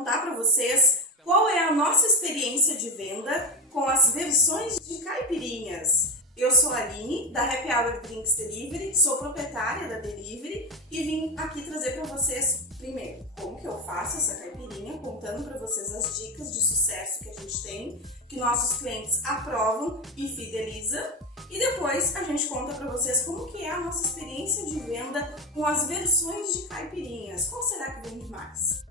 contar para vocês qual é a nossa experiência de venda com as versões de caipirinhas. Eu sou a Aline, da Happy Hour Drinks Delivery, sou proprietária da Delivery e vim aqui trazer para vocês, primeiro, como que eu faço essa caipirinha, contando para vocês as dicas de sucesso que a gente tem, que nossos clientes aprovam e fidelizam. E depois a gente conta para vocês como que é a nossa experiência de venda com as versões de caipirinhas. Qual será que vende mais?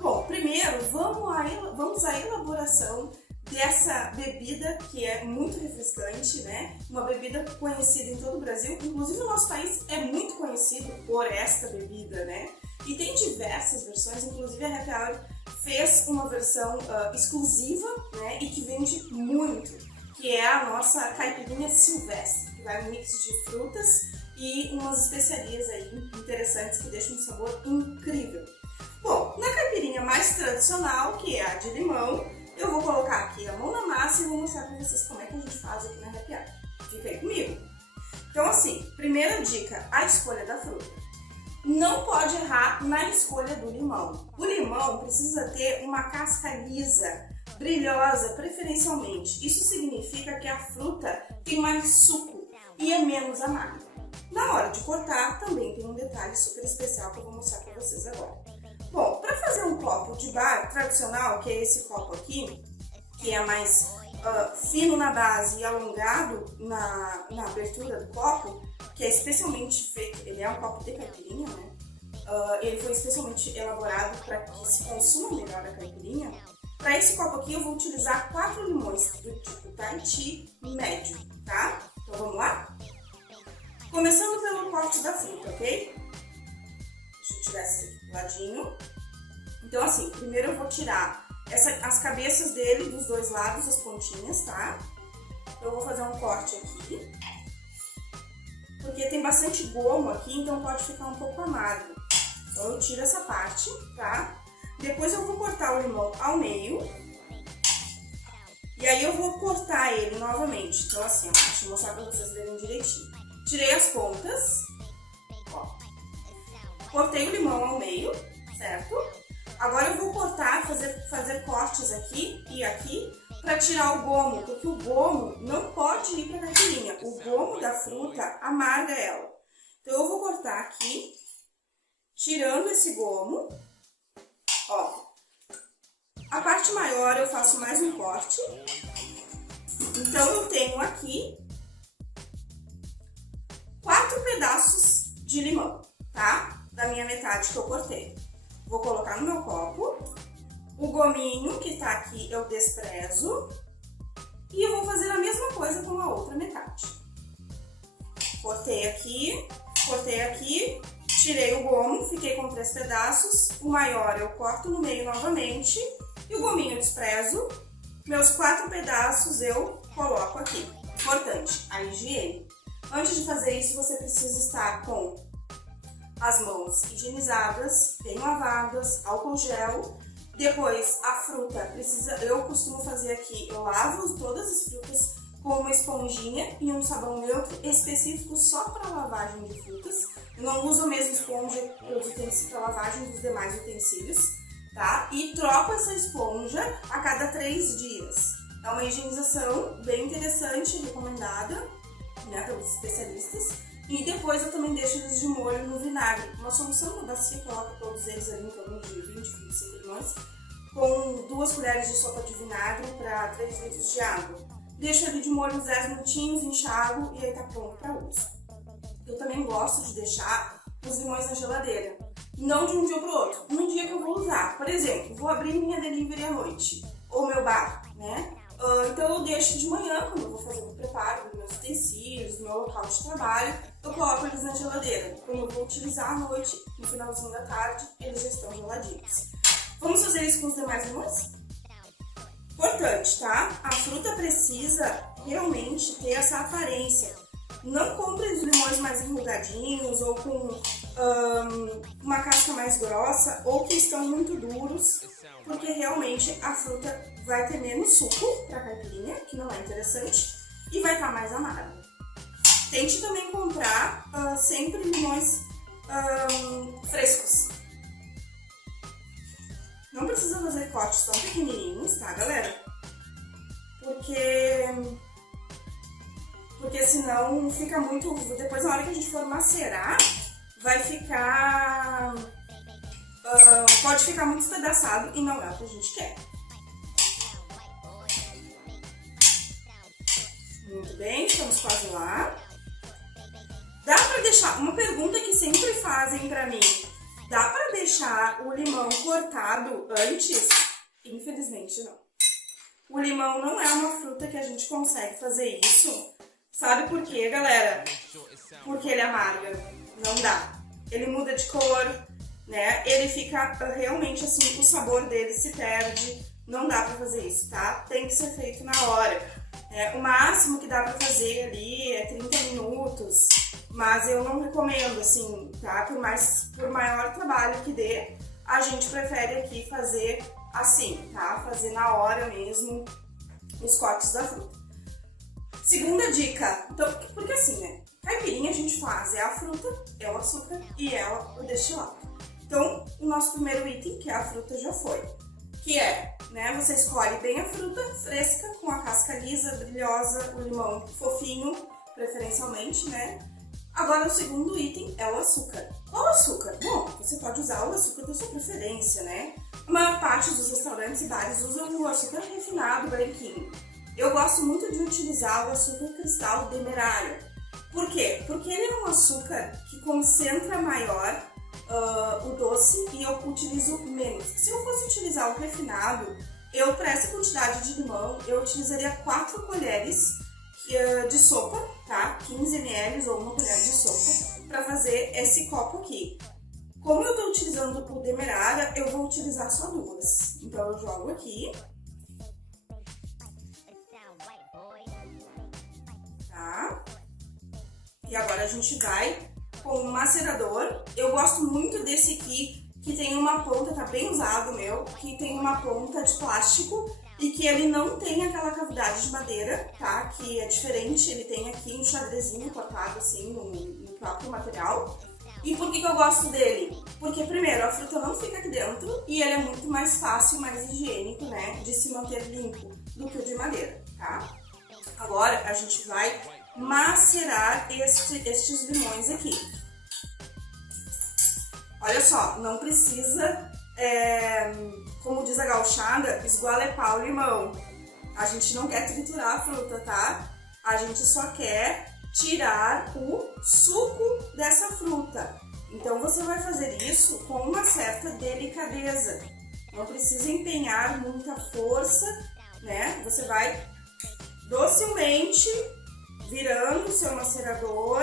Bom, primeiro vamos à elaboração dessa bebida que é muito refrescante, né? Uma bebida conhecida em todo o Brasil, inclusive o nosso país é muito conhecido por esta bebida, né? E tem diversas versões, inclusive a Happy Hour fez uma versão exclusiva, né? E que vende muito, que é a nossa caipirinha silvestre, que vai um mix de frutas e umas especiarias aí interessantes que deixam um sabor incrível. Bom, na caipirinha mais tradicional, que é a de limão, eu vou colocar aqui a mão na massa e vou mostrar para vocês como é que a gente faz aqui na Happy Hour. Fica aí comigo. Então assim, primeira dica, a escolha da fruta. Não pode errar na escolha do limão. O limão precisa ter uma casca lisa, brilhosa, preferencialmente. Isso significa que a fruta tem mais suco e é menos amarga. Na hora de cortar, também tem um detalhe super especial que eu vou mostrar para vocês agora. Bom, para fazer um copo de bar tradicional, que é esse copo aqui, que é mais fino na base e alongado na abertura do copo, que é especialmente feito, ele é um copo de caipirinha, né? Ele foi especialmente elaborado para que se consuma melhor a caipirinha. Para esse copo aqui eu vou utilizar 4 limões do tipo Tahiti médio, tá? Então vamos lá? Começando pelo corte da fruta, ok? Deixa eu tirar esse aqui do ladinho. Então assim, primeiro eu vou tirar as cabeças dele dos dois lados, as pontinhas, tá? Então eu vou fazer um corte aqui. Porque tem bastante gomo aqui, então pode ficar um pouco amargo. Então eu tiro essa parte, tá? Depois eu vou cortar o limão ao meio. E aí eu vou cortar ele novamente. Então assim, ó, deixa eu mostrar pra vocês verem direitinho. Tirei as pontas, ó. Cortei o limão ao meio, certo? Agora eu vou cortar, fazer cortes aqui e aqui para tirar o gomo, porque o gomo não pode ir para a caipirinha. O gomo da fruta amarga ela. Então eu vou cortar aqui, tirando esse gomo, ó. A parte maior eu faço mais um corte. Então eu tenho aqui 4 pedaços de limão, tá? Da minha metade que eu cortei. Vou colocar no meu copo. O gominho que tá aqui eu desprezo. E eu vou fazer a mesma coisa com a outra metade. Cortei aqui, tirei o gomo, fiquei com 3 pedaços. O maior eu corto no meio novamente. E o gominho eu desprezo. Meus 4 pedaços eu coloco aqui. Importante, a higiene. Antes de fazer isso, você precisa estar com as mãos higienizadas, bem lavadas, álcool gel. Depois, a fruta eu costumo fazer aqui, eu lavo todas as frutas com uma esponjinha e um sabão neutro específico só para lavagem de frutas. Eu não uso a mesma esponja para lavagem dos demais utensílios, tá? E troco essa esponja a cada 3 dias. É uma higienização bem interessante, recomendada, né, pelos especialistas. E depois eu também deixo eles de molho no vinagre. Uma solução na bacia, coloco todos eles ali em torno de 20, 25 limões, com 2 colheres de sopa de vinagre para 3 litros de água. Deixo ali de molho uns 10 minutinhos, enxago e aí tá pronto para uso. Eu também gosto de deixar os limões na geladeira, não de um dia para o outro, num dia que eu vou usar. Por exemplo, vou abrir minha delivery à noite, ou meu bar, né? Então eu deixo de manhã, quando eu vou fazer o preparo dos meus utensílios, do meu local de trabalho, eu coloco eles na geladeira. Quando eu vou utilizar à noite, no finalzinho da tarde, eles já estão geladinhos. Vamos fazer isso com os demais limões? Importante, tá? A fruta precisa realmente ter essa aparência. Não compre os limões mais enrugadinhos ou com uma casca mais grossa ou que estão muito duros, porque realmente a fruta vai ter menos suco para a caipirinha, que não é interessante, e vai estar mais amarga. Tente também comprar sempre limões frescos. Não precisa fazer cortes tão pequenininhos, tá, galera? Porque senão fica muito... Depois, na hora que a gente for macerar, vai ficar... pode ficar muito espedaçado e não é o que a gente quer. Muito bem, estamos quase lá. Dá pra deixar... Uma pergunta que sempre fazem pra mim. Dá pra deixar o limão cortado antes? Infelizmente não. O limão não é uma fruta que a gente consegue fazer isso. Sabe por quê, galera? Porque ele amarga. Não dá. Ele muda de cor, né? Ele fica realmente assim, o sabor dele se perde. Não dá pra fazer isso, tá? Tem que ser feito na hora. O máximo que dá pra fazer ali é 30 minutos. Mas eu não recomendo, assim, tá? Por maior trabalho que dê, a gente prefere aqui fazer assim, tá? Fazer na hora mesmo os cortes da fruta. Segunda dica, então, porque assim, né? Caipirinha a gente faz, é a fruta, é o açúcar e é o destilado. Então, o nosso primeiro item, que é a fruta, já foi. Que é, né? Você escolhe bem a fruta fresca, com a casca lisa, brilhosa, o limão fofinho, preferencialmente, né? Agora, o segundo item é o açúcar. Qual açúcar? Bom, você pode usar o açúcar da sua preferência, né? A maior parte dos restaurantes e bares usam o açúcar refinado, branquinho. Eu gosto muito de utilizar o açúcar cristal demerara. Por quê? Porque ele é um açúcar que concentra maior o doce e eu utilizo menos. Se eu fosse utilizar o refinado, para essa quantidade de limão, eu utilizaria 4 colheres de sopa, tá? 15 ml ou 1 colher de sopa para fazer esse copo aqui. Como eu tô utilizando o demerara, eu vou utilizar só 2. Então eu jogo aqui. Tá? E agora a gente vai com o macerador. Eu gosto muito desse aqui, que tem uma ponta, tá bem usado o meu, que tem uma ponta de plástico e que ele não tem aquela cavidade de madeira, tá? Que é diferente, ele tem aqui um xadrezinho cortado assim no próprio material. E por que eu gosto dele? Porque primeiro, a fruta não fica aqui dentro e ele é muito mais fácil, mais higiênico, né? De se manter limpo do que o de madeira, tá? Agora a gente vai macerar estes limões aqui. Olha só, não precisa, como diz a gauchada, esgualepar o limão. A gente não quer triturar a fruta, tá? A gente só quer tirar o suco dessa fruta. Então você vai fazer isso com uma certa delicadeza. Não precisa empenhar muita força, né? Você vai docilmente virando o seu macerador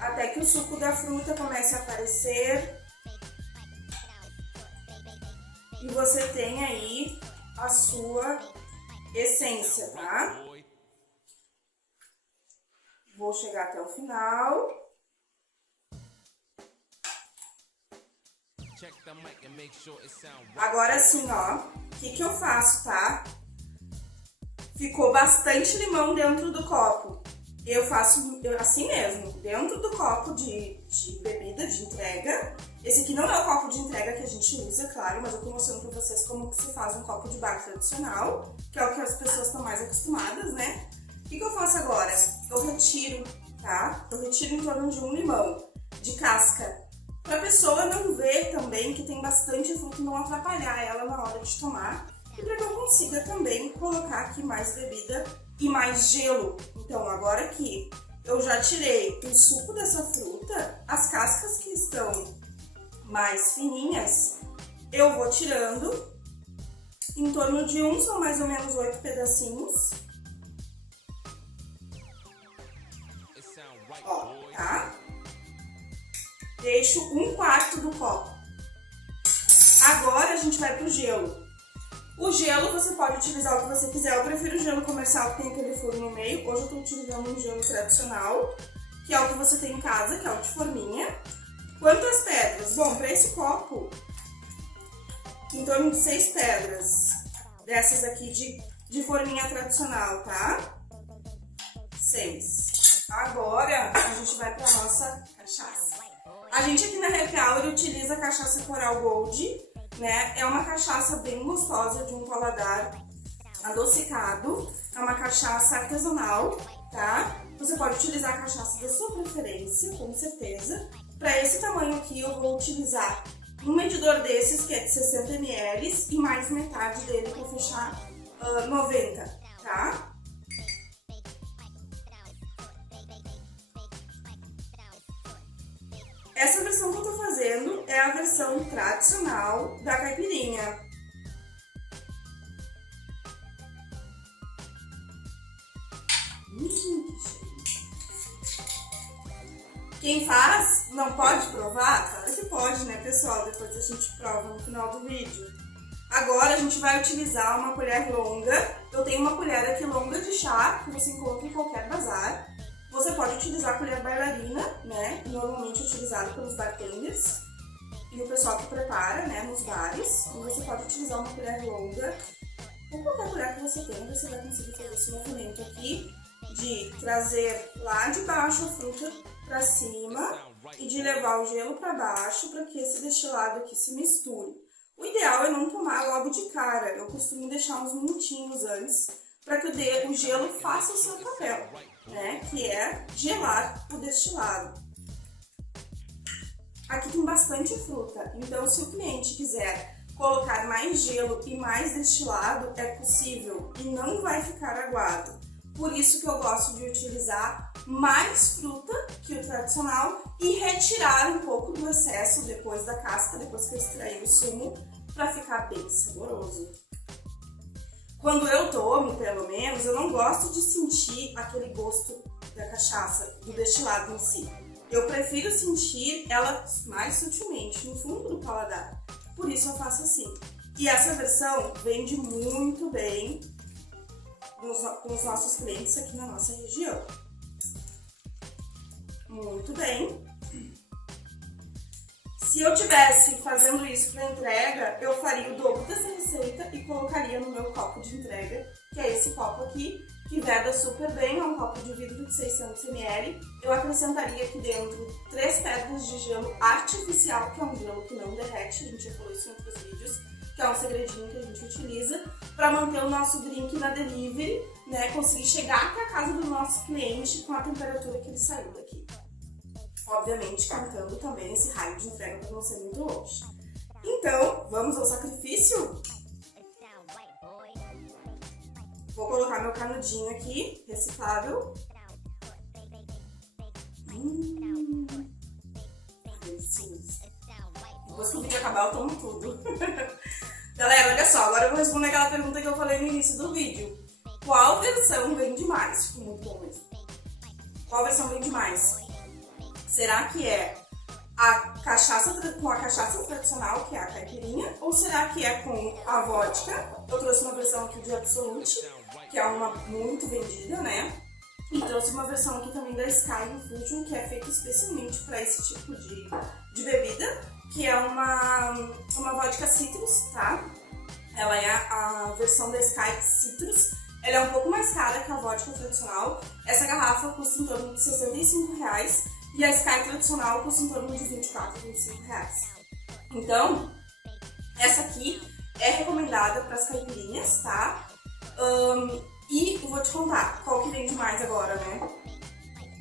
até que o suco da fruta comece a aparecer e você tem aí a sua essência, tá? Vou chegar até o final. Agora sim, ó, o que eu faço, tá? Ficou bastante limão dentro do copo. Eu faço assim mesmo, dentro do copo de bebida, de entrega. Esse aqui não é o copo de entrega que a gente usa, claro, mas eu tô mostrando pra vocês como que se faz um copo de bar tradicional, que é o que as pessoas estão mais acostumadas, né? O que eu faço agora? Eu retiro, tá? Eu retiro em torno de 1 limão de casca, pra pessoa não ver também que tem bastante fruta e não atrapalhar ela na hora de tomar. E para que eu consiga também colocar aqui mais bebida e mais gelo. Então, agora que eu já tirei o suco dessa fruta, as cascas que estão mais fininhas, eu vou tirando em torno de são mais ou menos 8 pedacinhos. Ó, tá? Deixo 1/4 do copo. Agora a gente vai pro gelo. O gelo você pode utilizar o que você quiser. Eu prefiro o gelo comercial que tem aquele furo no meio. Hoje eu estou utilizando um gelo tradicional, que é o que você tem em casa, que é o de forminha. Quantas pedras? Bom, para esse copo, em torno de 6 pedras. Dessas aqui de forminha tradicional, tá? 6. Agora a gente vai para nossa cachaça. A gente aqui na Happy Hour utiliza a cachaça Coral Gold, né? É uma cachaça bem gostosa, de um paladar adocicado. É uma cachaça artesanal, tá? Você pode utilizar a cachaça da sua preferência, com certeza. Para esse tamanho aqui eu vou utilizar um medidor desses, que é de 60 ml, e mais metade dele para fechar 90, tá? Essa versão que eu tô fazendo é a versão tradicional da caipirinha. Que cheiro. Quem faz não pode provar? Claro que pode, né, pessoal? Depois a gente prova no final do vídeo. Agora a gente vai utilizar uma colher longa. Eu tenho uma colher aqui longa de chá, que você encontra em qualquer bazar. Você pode utilizar a colher bailarina, né? Normalmente utilizada pelos bartenders e o pessoal que prepara, né, nos bares. E você pode utilizar uma colher longa, ou qualquer colher que você tenha, você vai conseguir fazer esse movimento aqui de trazer lá de baixo a fruta para cima e de levar o gelo para baixo para que esse destilado aqui se misture. O ideal é não tomar logo de cara. Eu costumo deixar uns minutinhos antes para que o gelo faça o seu papel, né? Que é gelar o destilado. Aqui tem bastante fruta, então se o cliente quiser colocar mais gelo e mais destilado, é possível e não vai ficar aguado. Por isso que eu gosto de utilizar mais fruta que o tradicional e retirar um pouco do excesso depois da casca, depois que eu extrair o sumo, para ficar bem saboroso. Quando eu tomo, pelo menos, eu não gosto de sentir aquele gosto da cachaça, do destilado em si. Eu prefiro sentir ela mais sutilmente, no fundo do paladar. Por isso eu faço assim. E essa versão vende muito bem com os nossos clientes aqui na nossa região. Muito bem. Se eu tivesse fazendo isso para entrega, eu faria o dobro dessa receita e colocaria no meu copo de entrega, que é esse copo aqui, que veda super bem, é um copo de vidro de 600 ml. Eu acrescentaria aqui dentro 3 pedras de gelo artificial, que é um gelo que não derrete, a gente já falou isso em outros vídeos, que é um segredinho que a gente utiliza para manter o nosso drink na delivery, né, conseguir chegar até a casa do nosso cliente com a temperatura que ele saiu daqui. Obviamente, contando também esse raio de entrega para não ser muito longe. Então, vamos ao sacrifício? Vou colocar meu canudinho aqui, reciclável. Delicioso. Depois que o vídeo acabar, eu tomo tudo. Galera, olha só, agora eu vou responder aquela pergunta que eu falei no início do vídeo. Qual versão vende mais? Ficou muito bom mesmo. Qual versão vende mais? Será que é a cachaça com a cachaça tradicional, que é a caipirinha, ou será que é com a vodka? Eu trouxe uma versão aqui de Absolute, que é uma muito vendida, né? E trouxe uma versão aqui também da Sky Infusion, que é feita especialmente para esse tipo de bebida, que é uma vodka citrus, tá? Ela é a versão da Sky Citrus. Ela é um pouco mais cara que a vodka tradicional. Essa garrafa custa em torno de R$65 e a Sky tradicional custa em torno de R$24, R$25. Então, essa aqui é recomendada para as caipirinhas, tá? E eu vou te contar qual que vende mais agora, né?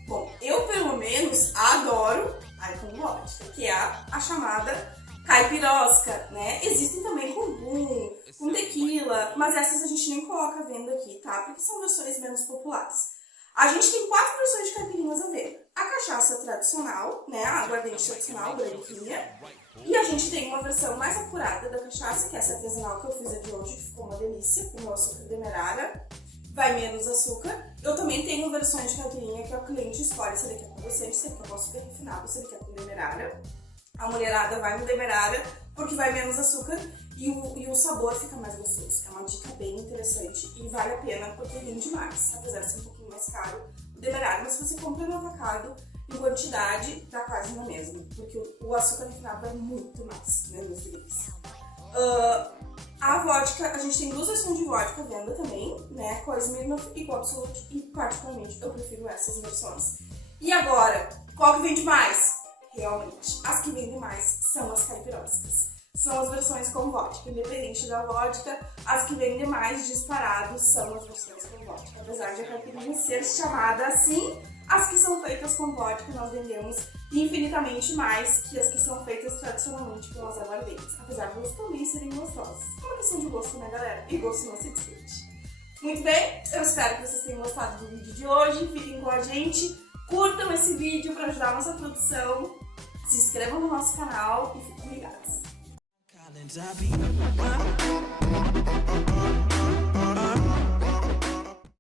Bom, eu pelo menos adoro a com vodka, que é a chamada caipirosca, né? Existem também com rum, com tequila, mas essas a gente nem coloca à venda aqui, tá? Porque são versões menos populares. A gente tem 4 versões de caipirinhas à venda. A cachaça tradicional, né? A aguardente tradicional, branquinha. E a gente tem uma versão mais apurada da cachaça, que é essa artesanal que eu fiz a de hoje, que ficou uma delícia, com o açúcar demerara. Vai menos açúcar. Eu também tenho versões de caipirinha que o cliente escolhe se ele quer com adoçante, se ele quer com açúcar refinado, se ele quer com demerara. A mulherada vai no demerara porque vai menos açúcar e o sabor fica mais gostoso. É uma dica bem interessante e vale a pena porque rende mais, apesar de ser um pouquinho mais caro o demerara. Mas se você compra no atacado, em quantidade, dá quase na mesma, porque o açúcar refinado vai muito mais, né, meus drinks. A vodka, a gente tem duas versões de vodka à venda também, né? Com a Smirnoff e com a Absolut, e particularmente eu prefiro essas versões. E agora, qual que vende mais? Realmente, as que vendem mais são as caipirósicas. São as versões com vodka. Independente da vodka, as que vendem mais disparados são as versões com vodka. Apesar de a caipirinha ser chamada assim, as que são feitas com vodka nós vendemos infinitamente mais que as que são feitas tradicionalmente pelas aguardentes. Apesar de elas também serem gostosas. É uma questão de gosto, né, galera? E gosto não se discute. Muito bem, eu espero que vocês tenham gostado do vídeo de hoje. Fiquem com a gente, curtam esse vídeo para ajudar a nossa produção. Se inscrevam no nosso canal e fiquem ligados.